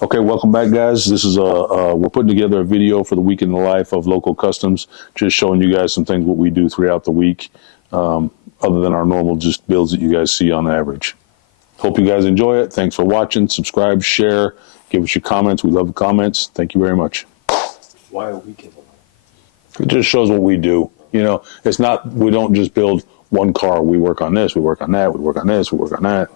Okay, welcome back, guys. This is we're putting together a video for the week in the life of Loco Customs, just showing you guys some things what we do throughout the week, other than our normal just builds that you guys see on average. Hope you guys enjoy it. Thanks for watching. Subscribe, share, give us your comments. We love the comments. Thank you very much. Why are we giving them? It just shows what we do. You know, it's not, we don't just build one car. We work on this, we work on that, we work on this, we work on that.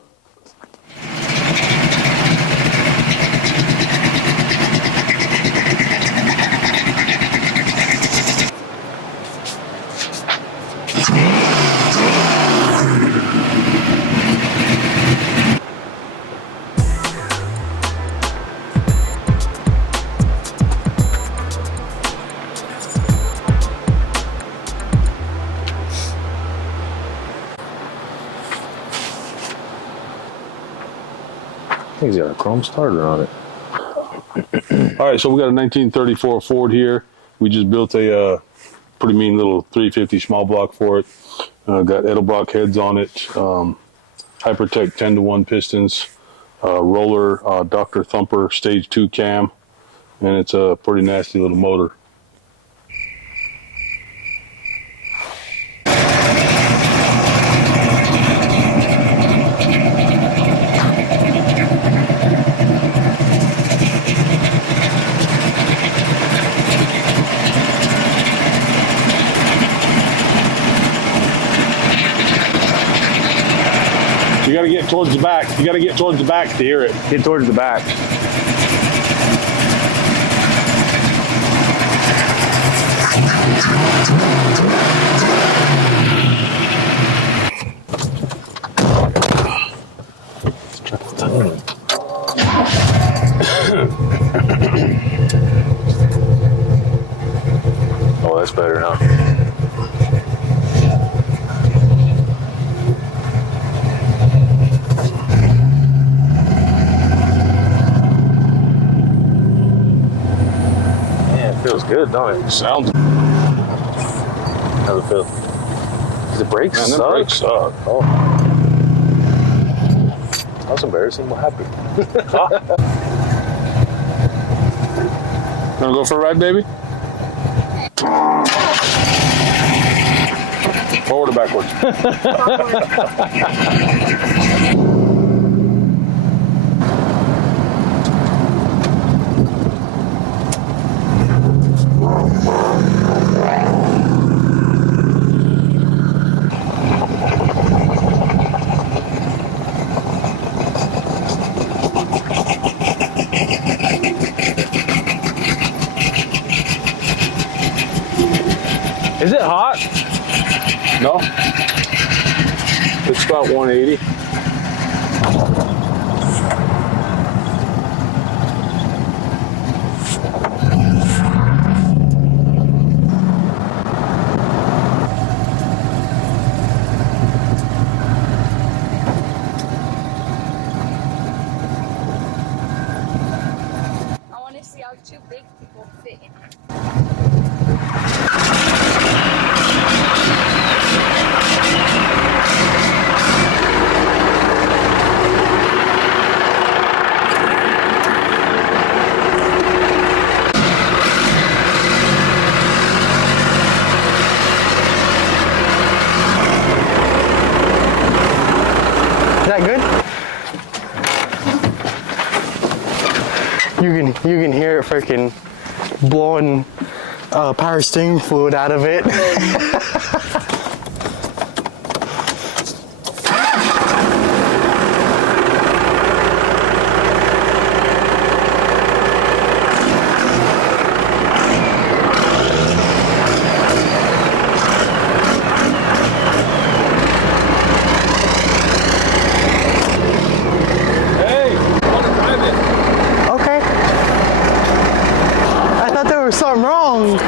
He's got a chrome starter on it. All right, so we got a 1934 Ford here. We just built a pretty mean little 350 small block for it. Got Edelbrock heads on it, Hypertech 10-to-1 pistons, roller Dr. Thumper stage 2 cam, and it's a pretty nasty little motor. You gotta get towards the back. You gotta get towards the back to hear it. Get towards the back. Oh, that's better now. Feels good, don't it? Sounds. How's it feel? Does the brakes Man, suck? them brakes suck. Oh. That's embarrassing. What happened? Wanna go for a ride, baby? Forward or backwards? Is it hot? No. It's about 180. I want to see how two big people fit in it. Is that good? You can hear it freaking blowing power steering fluid out of it. Okay. I thought there was something wrong.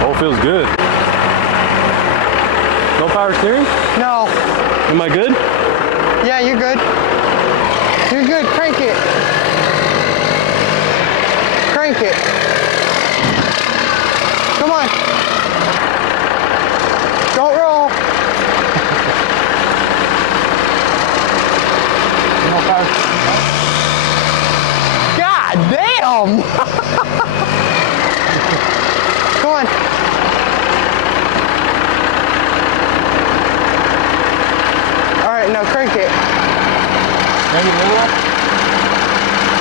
Oh, feels good. No power steering? No. Am I good? Yeah, you're good. You're good. Crank it. Crank it. Come on. Don't roll.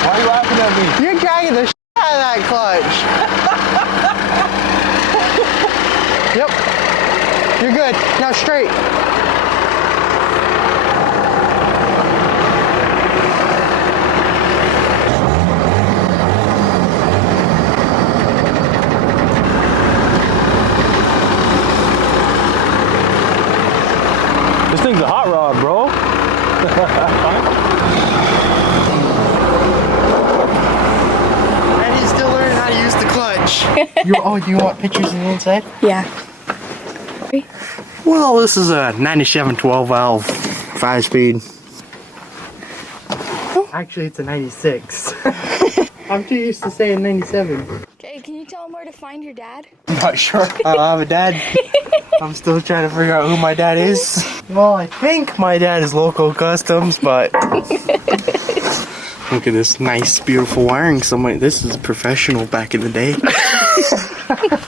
Why are you laughing at me? You're dragging the shit out of that clutch. Yep. You're good. Now straight. This thing's a hot rod, bro. And he's still learning how to use the clutch. You want pictures on the inside? Yeah. Well, this is a 97 12 valve 5-speed. Actually, it's a 96. I'm too used to saying 97. Okay, can you tell him where to find your dad? I'm not sure. I don't have a dad. I'm still trying to figure out who my dad is. Well, I think my dad is Loco Customs, but look at this nice, beautiful wiring. This is professional back in the day.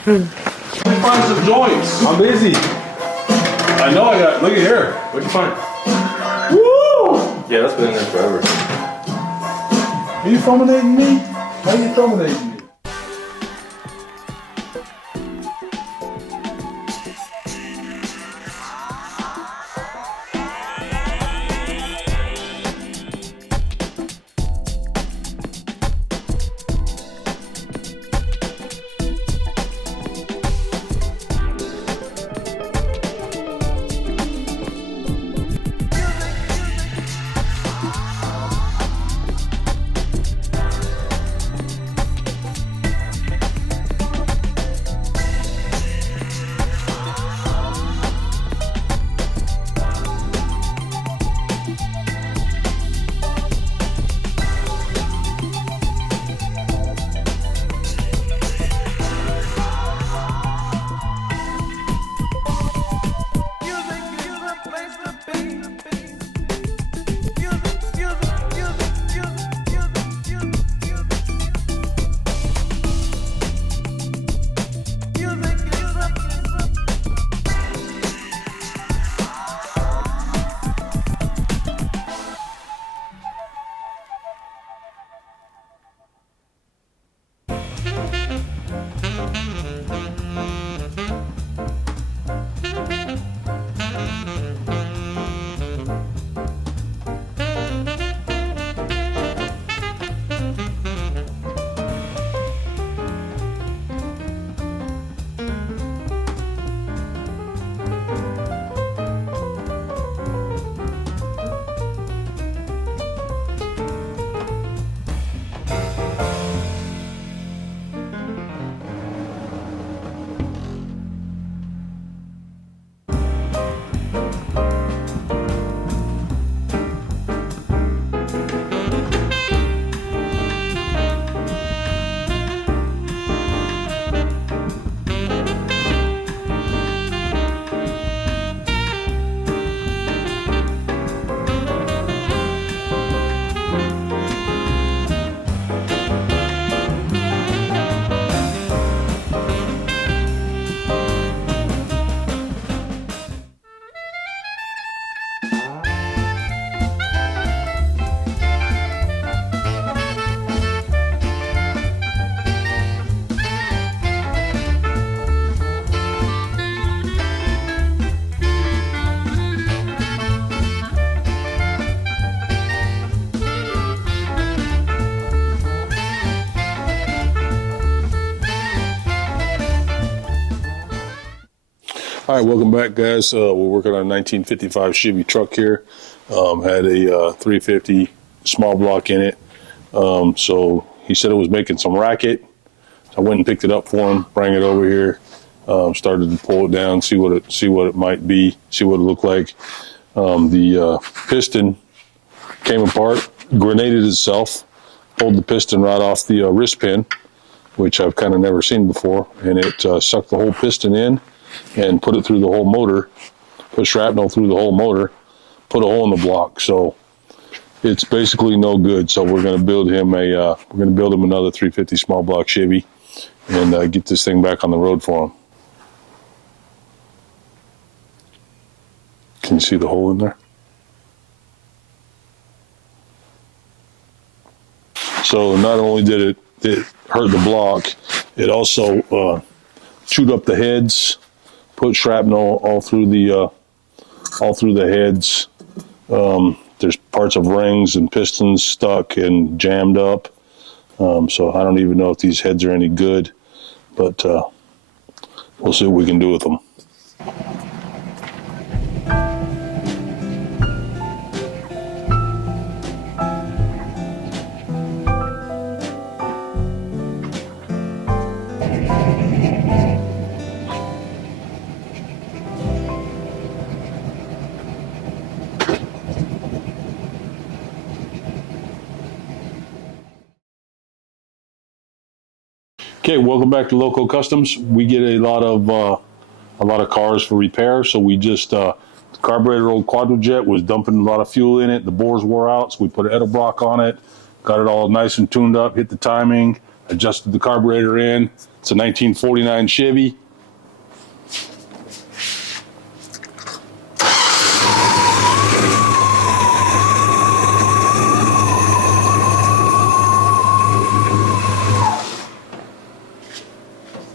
Find some joints. I'm busy. I know I got. Look at here. What'd you find? Woo! Yeah, that's been in there forever. Are you fulminating me? How are you fulminating me? All right, welcome back, guys. We're working on a 1955 Chevy truck here. Had a 350 small block in it. So he said it was making some racket. I went and picked it up for him, bring it over here, started to pull it down, see what it might be, see what it looked like. The piston came apart, grenaded itself, pulled the piston right off the wrist pin, which I've kind of never seen before, and it sucked the whole piston in and put it through the whole motor, put shrapnel through the whole motor, put a hole in the block. So it's basically no good. So we're going to build him another 350 small block Chevy and get this thing back on the road for him. Can you see the hole in there? So not only did it hurt the block, it also chewed up the heads, put shrapnel all through the heads. There's parts of rings and pistons stuck and jammed up. So I don't even know if these heads are any good, but we'll see what we can do with them. Okay, welcome back to Loco Customs. We get a lot of cars for repair, so we just the carburetor old Quadrajet was dumping a lot of fuel in it. The bores wore out, so we put an Edelbrock on it, got it all nice and tuned up, hit the timing, adjusted the carburetor in. It's a 1949 Chevy.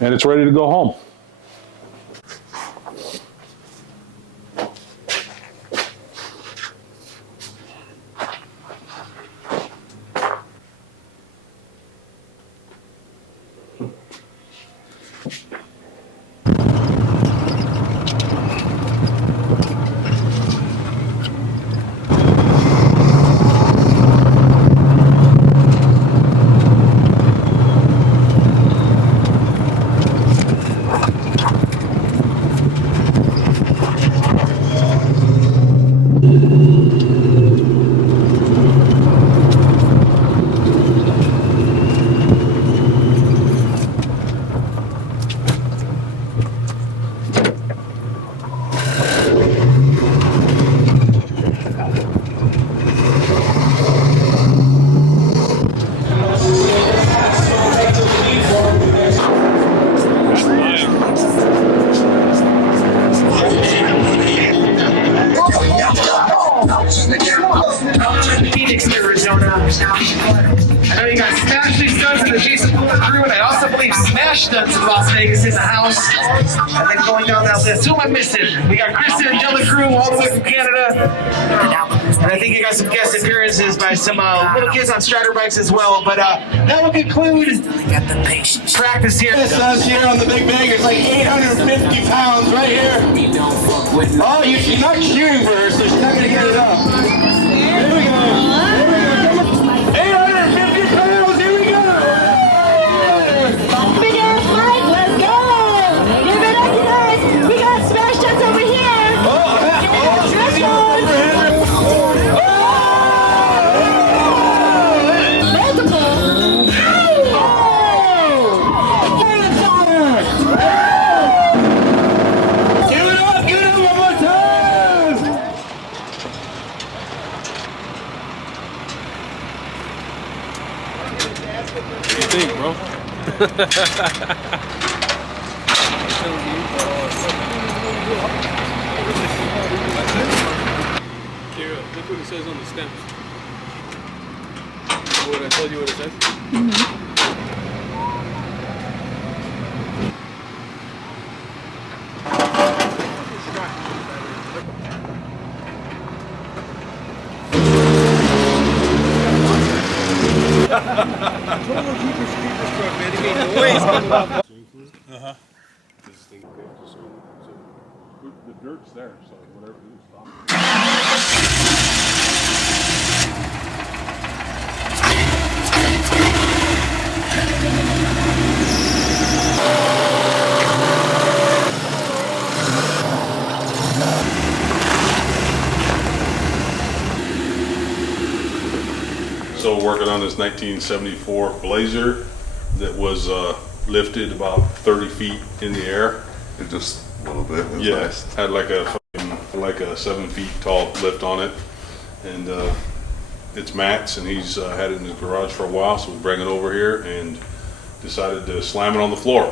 And it's ready to go home. Phoenix, Arizona. I know you got Smashy Studs in the Jason Fuller crew, and I also believe Smash Studs in Las Vegas in the house. And then going down that list, who am I missing? We got Kristen and Della crew all the way from Canada. And I think you got some guest appearances by some little kids on Strider bikes as well. But that will conclude practice here. This us here on the big bag is like 850 pounds right here. Oh, you're not shooting for her, so she's not going to get it up. Here we go. Here we go. 850 pounds. Here we go. Big ass Mike, let's go! Give it up, guys! We got Smash Nuts over here! Multiple! Give it up one more time. What do you think, bro? Kira, look what it says on the stems. What I told you what it says? The dirt's there, so whatever it is, stop. So working on this 1974 Blazer that was lifted about 30 feet in the air. It just a little bit. It was Yeah, nice. had like a 7 feet tall lift on it, and it's Matt's, and he's had it in his garage for a while, so we bring it over here and decided to slam it on the floor.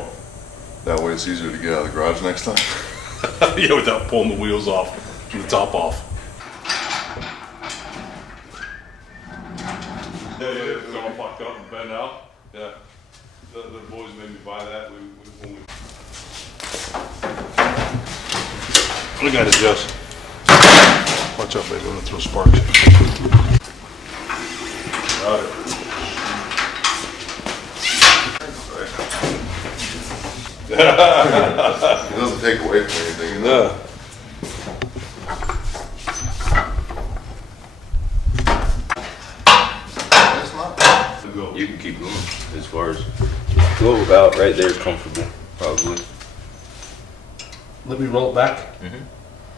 That way it's easier to get out of the garage next time. Yeah, without pulling the wheels off and the top off. Yeah, it's all fucked up and bent out. Yeah. The boys made me buy that when we... Look at it, Jess. Watch out, baby. I'm gonna throw sparks. Got it. It doesn't take away from anything, you know? Yeah. It's not. You can keep going as far as go about right there, comfortable, probably. Let me roll it back.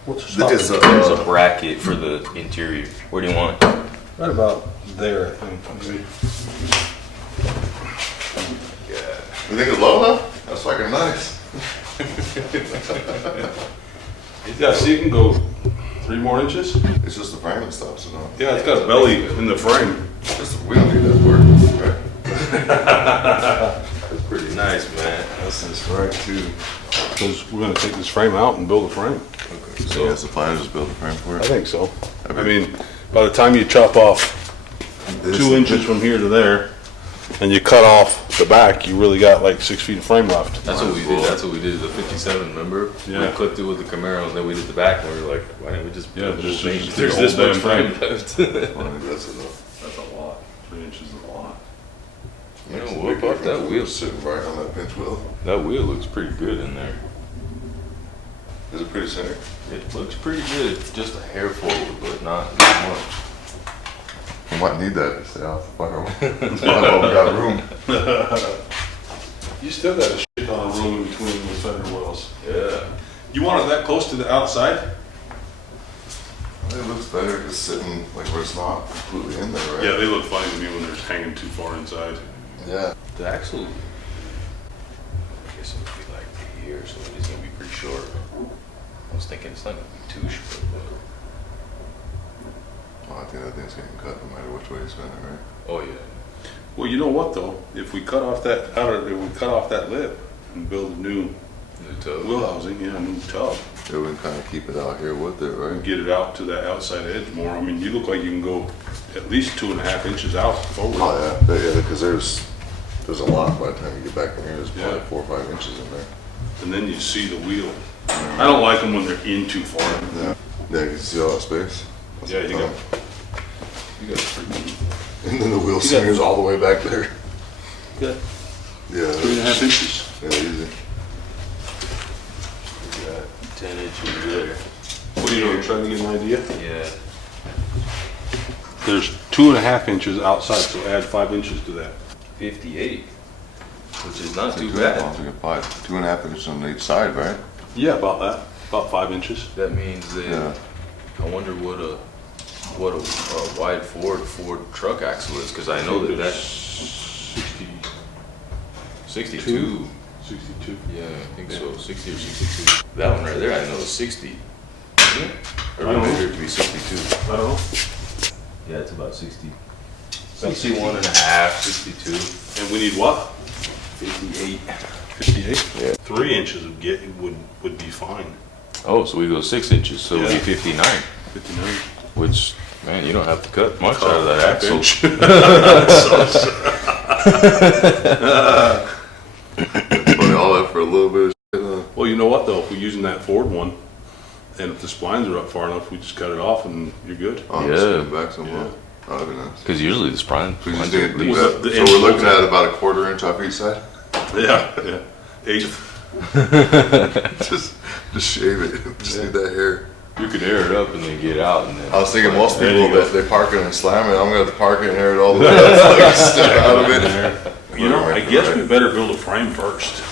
What's the stop? It's There's a bracket for the interior. Where do you want it? Right about there, I think. You think it's low enough? That's fucking nice. Yeah, see, it can go 3 more inches. It's just the frame and stuff, so no. Yeah, it's got a belly in the frame. Just we don't need that work, right? That's pretty nice, man. That's this right too. Because we're gonna take this frame out and build a frame. Okay. So that's the plan, just build a frame for I it. think so. I mean, by the time you chop off This 2 inches from here to there, and you cut off the back, you really got like 6 feet of frame left. That's what we did. That's what we did. The 57, remember? Yeah. We clipped it with the Camaro, and then we did the back, and we were like, why didn't we just build the whole just- thing? just There's the this whole much damn frame thing. left. That's enough. That's a lot. 3 inches is a lot. You know, whip off that wheel. Sitting right on that pinch wheel. That wheel looks pretty good in there. Is it pretty center? It looks pretty good. It's just a hair forward, but not much. We might need that to stay off the fire. That's why we got room. You still got a shit ton of room in between the fender wells. Yeah. You want it that close to the outside? It looks better because sitting like where it's not completely in there, right? Yeah, they look funny to me when they're hanging too far inside. Yeah. The axle, I guess it would be like here, so it is gonna be pretty short. I was thinking it's not gonna be too short, but Well, I think that thing's getting cut no matter which way you spin it, right? oh yeah. Well, you know what though? If we cut off that lip and build a new New tub. wheel housing, yeah, a new tub, Yeah, we can kind of keep it out here with it, right? and get it out to that outside edge more. I mean, you look like you can go at least 2.5 inches out forward. Oh yeah, because there's a lot by the time you get back in here. There's probably Yeah. 4 or 5 inches in there. And then you see the wheel. I don't like them when they're in too far. Yeah. Yeah, you can see all that space. That's Yeah, the you got problem. freaking. And then the wheel singer's all the way back there. Yeah. Yeah. 3.5 inches. Yeah, easy. We got 10 inches there. What are you doing? Trying to get an idea? Yeah. There's 2.5 inches outside, so add 5 inches to that. 58, which is not too 2.5 bad. inches, 2.5 inches on each side, right? Yeah, about that. About 5 inches. That means that Yeah. I wonder what a wide Ford truck axle is, because I know that that's 62. 62. Yeah, I think so. 60 or 62. That one right there, I know is 60. Isn't it? Or I don't maybe know. it could be 62. I don't know. Yeah, it's about 60. 61 and a half, 62. And we need what? 58. 58? Yeah. 3 inches would be fine. Oh, so we go 6 inches, so it'll be Yeah. 59. 59. Which, man, you don't have to cut much out of that Half axle. inch. Put all that for a little bit of shit, huh? Well, you know what though? If we're using that Ford one, and if the splines are up far enough, we just cut it off and you're good. Oh, Yeah. just get it back somewhere. Oh, that'd be nice. Because usually the spine. We just spines need are to least- Well, that. the So inch we're looking goes at up. about a 1/4 inch off each side. Yeah, yeah. Eighth. just shave it. Just need that hair. You could air it up and then get out, and then. I was thinking most There people you go. that they park it and slam it. I'm gonna have to park it and air it all the way out, so I can step out of it. You know, I guess we better build a frame first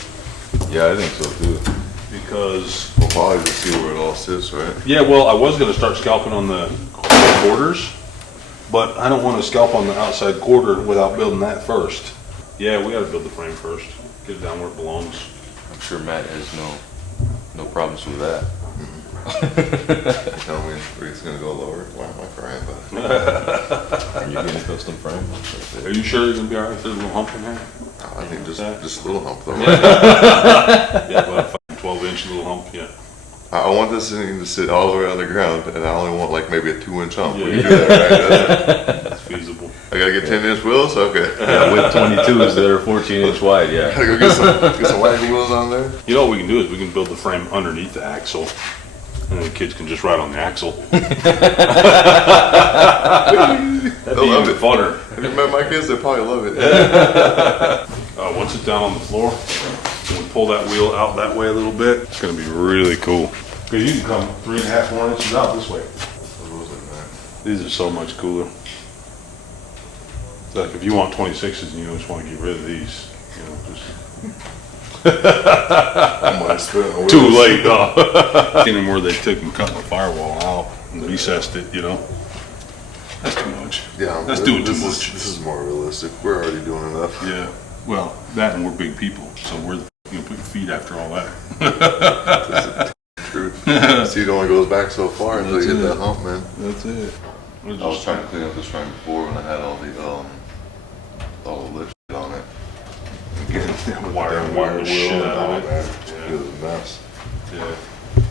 Yeah, I think so too. because. We'll probably just see where it all sits, right? Yeah, well, I was gonna start scalping on the quarters, but I don't want to scalp on the outside quarter without building that first. Yeah, we gotta build the frame first. Get it down where it belongs. I'm sure Matt has no problems with that. Tell me where it's gonna go lower. Why am I crying about it? Are you getting a custom frame? Are you sure you're gonna be alright if there's a little hump in here? I think just a little hump though. Yeah, about a fucking 12-inch little hump, yeah. I want this thing to sit all the way on the ground, and I only want like maybe a 2-inch hump. We Yeah. can do that, right? That's feasible. I I gotta get 10-inch wheels? Okay. Yeah, with 22s that are 14-inch wide, yeah. Gotta go get some wagon wheels on there. You know what we can do is we can build the frame underneath the axle, and the kids can just ride on the axle. That'd be even funner. Have you met my kids? They probably love it. Once it's down on the floor, and we pull that wheel out that way a little bit, it's gonna be really cool. Because you can come 3.5, 4 inches out this way. These are so much cooler. It's like if you want 26s and you just want to get rid of these, you know, just too late, though. Seen them where they took and cut the firewall out and recessed it, you know. That's too much. Yeah, that's doing too much. This is more realistic. We're already doing enough. Yeah. Well, that and we're big people, so we're gonna put your feet after all that. True. See, it only goes back so far until you hit that hump, man. That's it. I was trying to clean up this frame before when I had all the lift shit on it. Getting wire shit out of it. It was a mess. Yeah.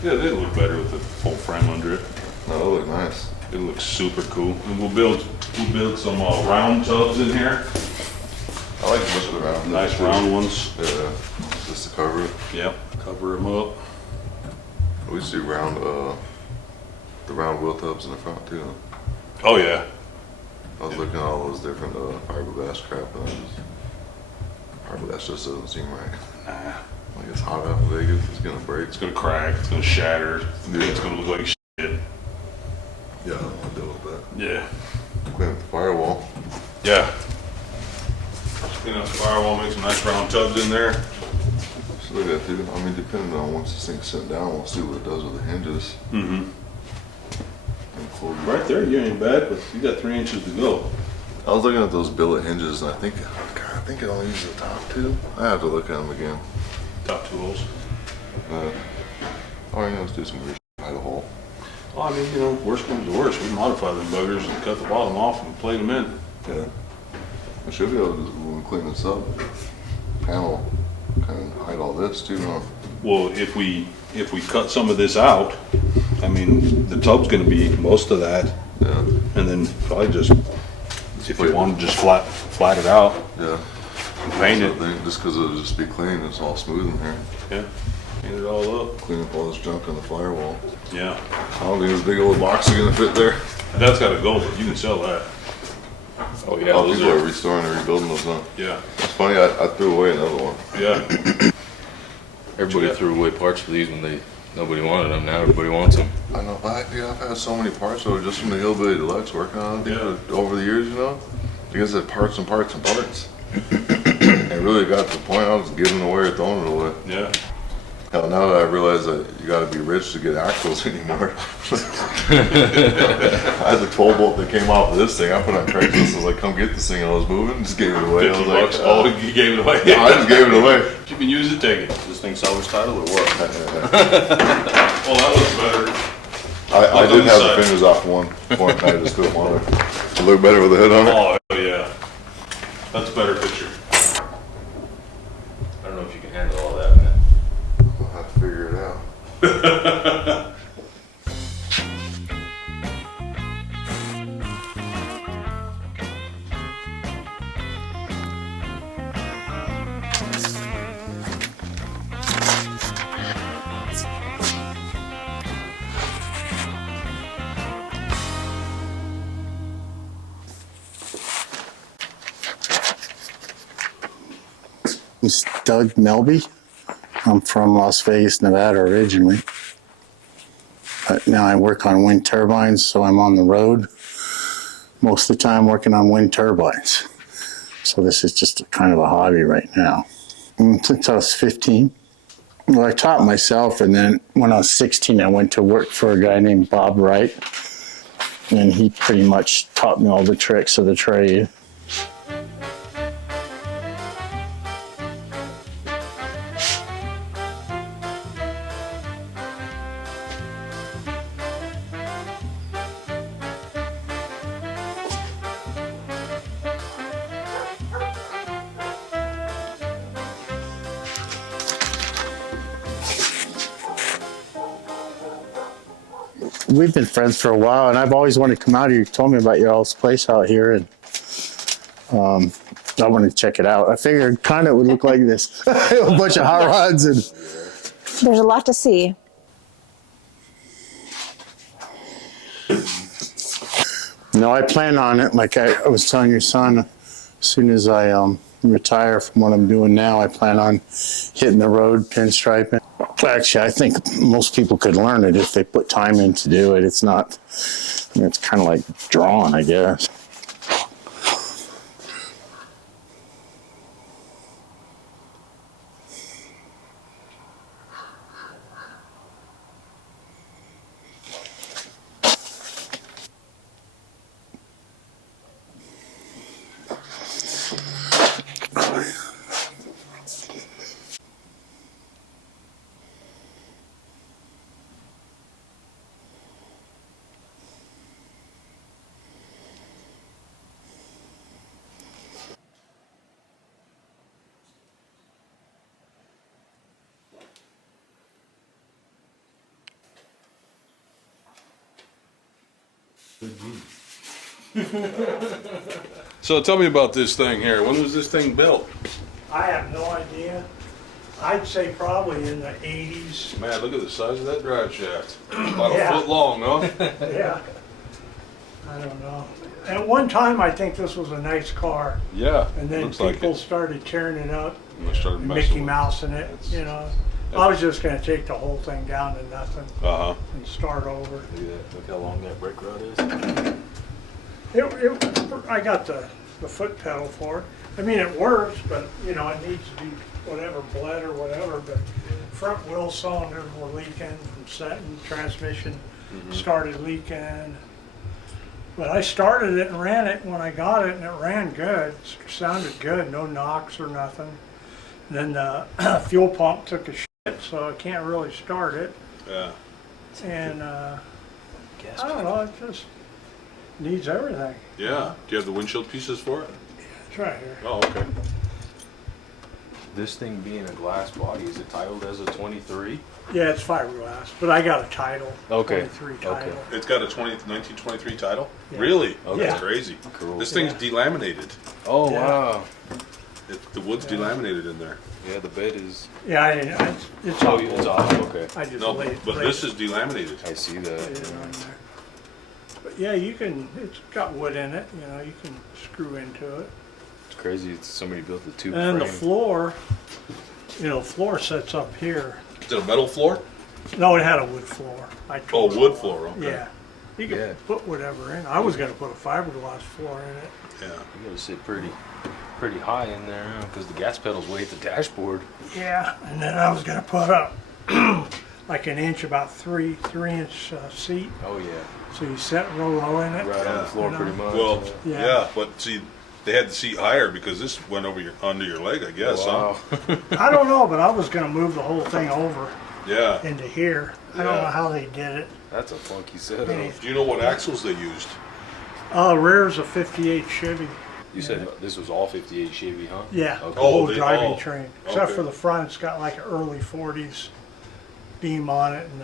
Yeah, they look better with the full frame under it. No, it looked nice. It looks super cool. And we'll build some round tubs in here. I like to look at the round. Nice round ones. Yeah, just to cover it. Yep, cover them up. We see round, the round wheel tubs in the front too. Oh yeah. I was looking at all those different fiberglass crap, and fiberglass just doesn't seem right. Nah. Like it's hot out in Vegas, it's gonna break. It's gonna crack. It's gonna shatter. Yeah. It's gonna look like shit. Yeah, I don't want to deal with that. Yeah. Clean up the firewall. Yeah. Clean up the firewall. Make some nice round tubs in there. Just look at that too. I mean, depending on once this thing's sent down, we'll see what it does with the hinges. Mm-hmm. Right there, you ain't bad, but you got 3 inches to go. I was looking at those billet hinges, and I think it only uses the top two. I have to look at them again. Top tools. All I know is do some weird shit, hide a hole. Well, I mean, you know, worst comes to worst, we modify them buggers and cut the bottom off and plate them in. Yeah. I should be able to, when we clean this up, panel kind of hide all this too, huh? Well, if we cut some of this out, I mean, the tub's gonna be most of that. Yeah. And then probably just, if you want to just flat it out. Yeah. And paint it. Just because it'll just be clean, it's all smooth in here. Yeah. Paint it all up. Clean up all this junk on the firewall. Yeah. I don't think this big old box is gonna fit there. That's gotta go, but you can sell that. Oh yeah, People are restoring and rebuilding those up. Yeah. It's funny, I threw away another one. Yeah. Everybody threw away parts for these when nobody wanted them. Now everybody wants them. I know, I've had so many parts over just from the Hillbilly Deluxe working on it over the years, you know? Because it's parts and parts and parts. It really got to the point I was giving away or throwing it away. Yeah. Hell, now that I realize that you gotta be rich to get axles anymore. I had the 12 bolt that came off of this thing. I put on Craigslist. I was like, come get this thing. And I was moving, just gave it away. I was like, oh, you gave it away. I just gave it away. If you can use it, take it. This thing salvage title or what? Oh, that looks better. I did have the fingers off one point. I just couldn't want it. It looked better with the hood on it. Oh, hell yeah. That's a better picture. I don't know if you can handle all that, man. We'll have to figure it out. It's Doug Melby. I'm from Las Vegas, Nevada originally. But now I work on wind turbines, so I'm on the road most of the time working on wind turbines. So this is just kind of a hobby right now. Since I was 15, well, I taught myself, and then when I was 16, I went to work for a guy named Bob Wright, and he pretty much taught me all the tricks of the trade. We've been friends for a while, and I've always wanted to come out here. You told me about your all's place out here, and I wanted to check it out. I figured kind of would look like this. A bunch of hot rods and There's a lot to see. no, I plan on it. Like I was telling your son, as soon as I retire from what I'm doing now, I plan on hitting the road, pinstriping. Actually, I think most people could learn it if they put time in to do it. It's not, I mean, it's kind of like drawing, I guess. So tell me about this thing here. When was this thing built? I have no idea. I'd say probably in the 80s. Man, look at the size of that drive shaft. About Yeah. a foot long, huh? Yeah. I don't know. At one time, I think this was a nice car. Yeah. And then looks like people it. started tearing it up, And they started and messing Mickey with Mouse in it, That's- you know. I was just gonna take the whole thing down to nothing it. Uh-huh. and start over. Look at that. Look how long that brake rod is. I got the foot pedal for it. I mean, it works, but, you know, it needs to be whatever, bled or whatever, but front wheel cylinders were leaking from setting, transmission started leaking. But I started it and ran it when I got it, and it ran good. It sounded good, no knocks or nothing. Then the fuel pump took a shit, so I can't really start it. Yeah. And I don't know, it just needs everything. Yeah. Do you have the windshield pieces for it? It's right here. Oh, okay. This thing being a glass body, is it titled as a 23? Yeah, it's fiberglass, but I got a title. Okay, 23 okay. title. It's got a 1923 title? Yeah. Really? Okay. That's Yeah. crazy. Cool. This thing's delaminated. Oh, Yeah. wow. The wood's delaminated in there. Yeah, the bed is. Yeah, it's Oh, all. it's off. Okay. I just No, laid, but laid this is delaminated. I see it that. on there. But yeah, you can. It's got wood in it. You know, you can screw into it. It's crazy. Somebody built the tube And the frame. floor, you know, floor sets up here. Is it a metal floor? No, it had a wood floor. I Oh, told you. wood floor. Okay. Yeah, you can Yeah. put whatever in. I was gonna put a fiberglass floor in it. Yeah. You gotta sit pretty high in there because the gas pedal's way at the dashboard. Yeah, and then I was gonna put up like an inch, about three inch seat. Oh yeah, So you set real low in it. right on Yeah. the floor, You know. pretty much. Well, Yeah. yeah, but see, they had the seat higher because this went over under your leg, I guess, wow. huh? I don't know, but I was gonna move the whole thing over Yeah. into here. I don't Yeah. know how they did it. That's a funky setup. Yeah. Do you know what axles they used? Rear's a 58 Chevy. You said this was all 58 Chevy, huh? Yeah, Okay. the whole they- driving oh, train. Except okay. for the front, it's got like an early 40s beam on it, and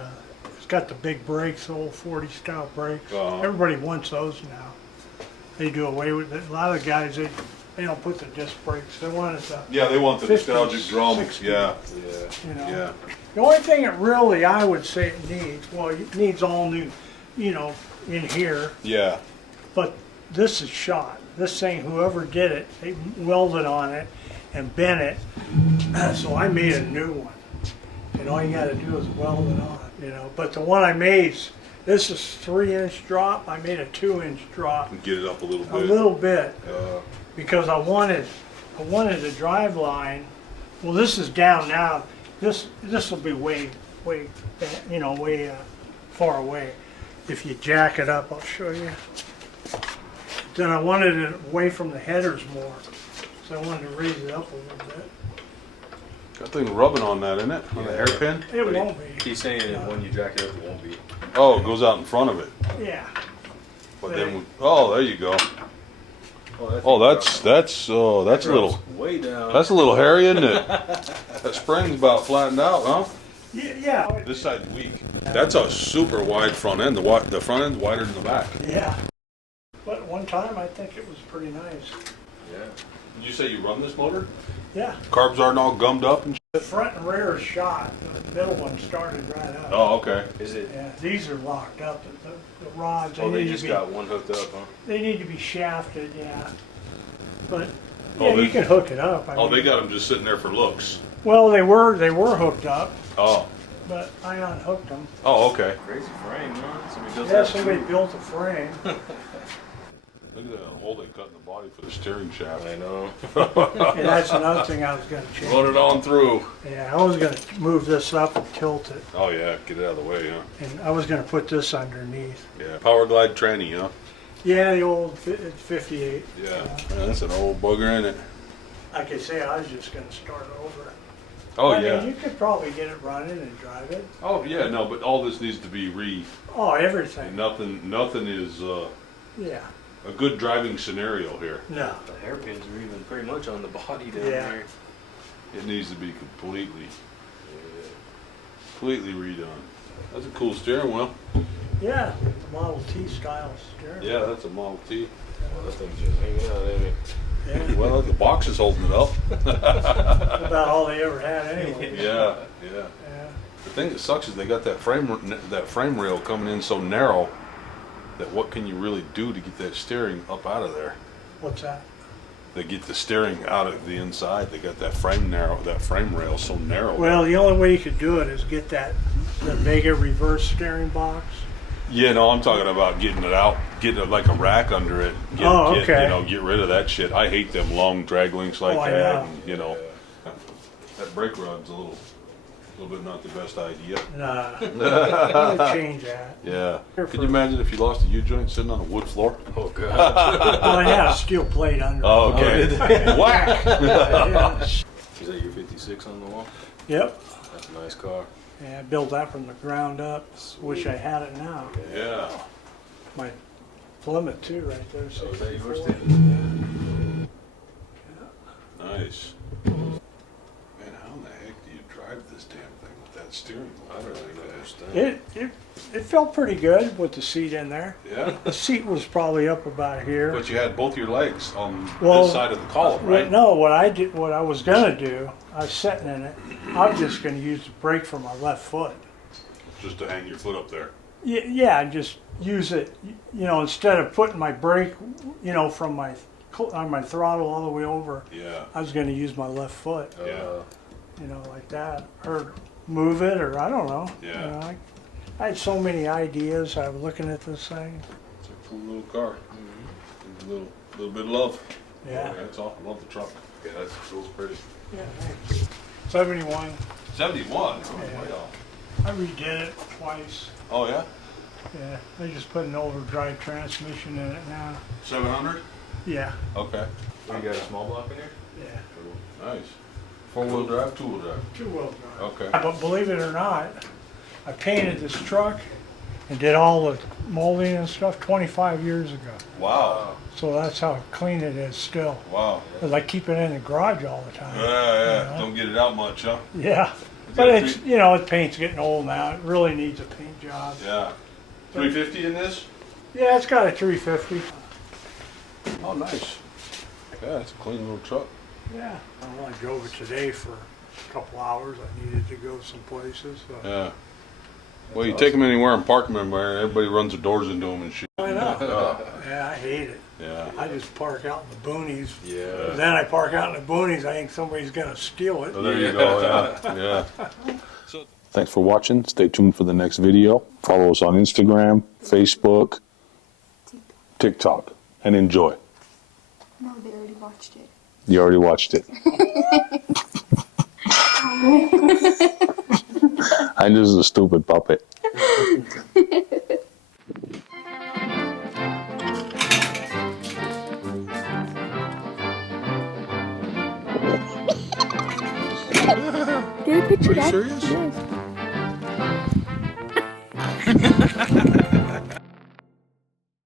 it's got the big brakes, the old 40 style brakes. Uh-huh. Everybody wants those now. They do away with it. A lot of guys, they don't put the disc brakes. They want it to, Yeah, they want the 50s, nostalgic drums. 60s. Yeah. Yeah. you know. Yeah. The only thing it really, I would say it needs, well, it needs all new, you know, in here. Yeah. But this is shot. This thing, whoever did it, they welded on it and bent it. So I made a new one. And all you gotta do is weld it on, you know. But the one I made, this is 3-inch drop. I made a 2-inch drop, Get it up a little a bit. little bit, Uh, because I wanted the drive line. Well, this is down now. This will be way, you know, way far away. If you jack it up, I'll show you. Then I wanted it away from the headers more, so I wanted to raise it up a little bit. that thing rubbing on that, isn't it? On the Yeah. hairpin? It But won't be. He's saying that when you jack it up, it won't be. Oh, it goes out in front of it. Yeah. But then, oh, there you go. Oh, Oh, that's a little, way down. that's a little hairy, isn't it? That spring's about flattened out, huh? Yeah. This side's weak. That's a super wide front end. The front end's wider than the back. Yeah. But one time I think it was pretty nice. Yeah. Did you say you run this motor? Yeah, Carbs aren't all gummed up and the front and rear is shot, the middle one started right up. Oh, okay. Is it? Yeah, these are locked up, the rods, Oh, they need to just be, got one hooked up, huh? they need to be shafted, yeah. But, Oh, yeah, they- you can hook it up. I Oh, mean, they got them just sitting there for looks. well, they were hooked up, Oh. but I unhooked them. Oh, okay. Crazy frame, huh? Somebody does Yeah, that somebody too. built a frame. Look at that hole they cut in the body for the steering shaft. I know. And that's another thing I was gonna change. Run it on through. Yeah, I was gonna move this up and tilt it, Oh yeah, get it out of the way, huh? and I was gonna put this underneath. Yeah. Power Glide tranny, huh? Yeah, the old 58. Yeah. That's an old bugger in it. Like I say, I was just gonna start over. Oh I yeah. mean, you could probably get it running and drive it. Oh yeah, no, but all this needs to be Oh, everything. nothing is Yeah. a good driving scenario here. No. The hairpins are even pretty much on the body down Yeah. there. It needs to be completely redone. That's a cool steering wheel. Yeah, the Model T style steering. Yeah, that's a Model T. Well, that thing's just hanging out, ain't it? Yeah. Well, the box is holding it up. About all they ever had anyway. Yeah. Yeah. The thing that sucks is they got that frame rail coming in so narrow that what can you really do to get that steering up out of there? What's that? They get the steering out of the inside. They got that frame rail so narrow. Well, the only way you could do it is get the Vega reverse steering box. Yeah, no, I'm talking about getting it out, getting it like a rack under it. Okay. Get rid of that shit. I hate them long drag links like I that. know. And, that brake rod's a little bit not the best idea. Nah. I'm gonna change that. Yeah. Can you imagine if you lost a U-joint sitting on a wood floor? Oh, God. Well, I had a steel plate under. Oh, okay. Whack! Yeah. Is that your 56 on the wall? Yep. That's a nice car. Yeah, I built that from the ground up. Wish I had it now. Yeah. My Plymouth too, right there. Oh, is that yours 64. too? Nice. Man, how in the heck do you drive this damn thing with that steering wheel? I don't really understand. It felt pretty good with the seat in there. Yeah. The seat was probably up about here. But you had both your legs on Well, this side of the column, right? No, what I was gonna do, I was sitting in it. I was just gonna use the brake for my left foot. Just to hang your foot up there. Yeah, and just use it. Instead of putting my brake, from on my throttle all the way over. Yeah. I was gonna use my left foot. Yeah. Like that, or move it, or I don't know. Yeah. I had so many ideas. I was looking at this thing. It's a cool little car. Needs a little bit of love. Yeah. That's all. I love the truck. Yeah, that's pretty. Yeah. 71. 71. Oh, Yeah. wow. I redid it twice. Oh yeah. Yeah. They just put an overdrive transmission in it now. 700. Yeah. Okay. You got a small block in here? Yeah. Nice. 4-wheel drive, 2-wheel drive. Two-wheel drive. Okay. But believe it or not, I painted this truck and did all the molding and stuff 25 years ago. Wow. So that's how clean it is still. Wow. Because I keep it in the garage all the time. Yeah. Don't get it out much, huh? Yeah. But it's, the paint's getting old now. It really needs a paint job. Yeah. 350 in this? Yeah, it's got a 350. Oh, nice. Yeah, it's a clean little truck. Yeah. Well, I drove it today for a couple hours. I needed to go some places. So. Yeah. Well, you take them anywhere and park them anywhere, and everybody runs their doors into them and shit. I know. Yeah, I hate it. Yeah. I just park out in the boonies. Yeah. Then I park out in the boonies. I think somebody's going to steal it. So there you go. Yeah. Yeah. Thanks for watching. Stay tuned for the next video. Follow us on Instagram, Facebook, TikTok, and enjoy. No, they already watched it. You already watched it. I'm just a stupid puppet. Get a picture, Dad. serious? Yes.